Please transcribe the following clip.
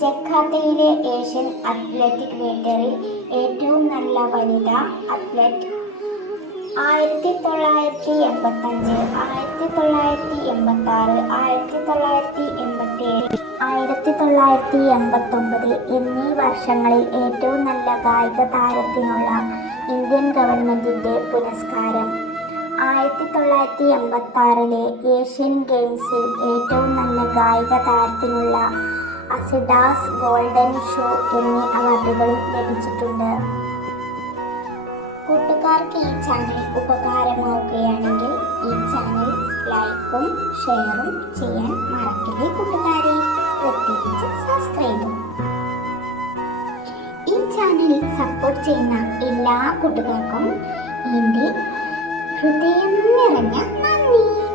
ജക്കാർത്തയിലെ Asian athletic മീറ്ററിൽ ഏറ്റവും നല്ല വനിതാ അത്ലറ്റ് ആയിരത്തി തൊള്ളായിരത്തി എൺപത്തഞ്ച് ആയിരത്തി തൊള്ളായിരത്തി എൺപത്തി ആറ് ആയിരത്തി തൊള്ളായിരത്തി എൺപത്തി ഏഴ് ആയിരത്തി തൊള്ളായിരത്തി എൺപത്തൊമ്പത് എന്നീ വർഷങ്ങളിൽ ഏറ്റവും നല്ല കായിക താരത്തിനുള്ള ഇന്ത്യൻ ഗവൺമെന്റിന്റെ പുരസ്കാരം. ആയിരത്തി തൊള്ളായിരത്തി എൺപത്തി ആറിലെ ഏഷ്യൻ ഗെയിംസിൽ ഏറ്റവും നല്ല കായിക താരത്തിനുള്ള അസിഡാസ് ഗോൾഡൻ ഷോ എന്നീ അവാർഡുകളും ലഭിച്ചിട്ടുണ്ട്. കൂട്ടുകാർക്ക് ഈ ചാനൽ ഉപകാരമാവുകയാണെങ്കിൽ ഈ ചാനൽ ലൈക്കും ഷെയറും ചെയ്യാൻ മറക്കില്ലേ കൂട്ടുകാരെ? പ്രത്യേകിച്ച് സബ്സ്ക്രൈബും. ഈ ചാനൽ സപ്പോർട്ട് ചെയ്യുന്ന എല്ലാ കൂട്ടുകാർക്കും എന്റെ ഹൃദയം നിറഞ്ഞ നന്ദി.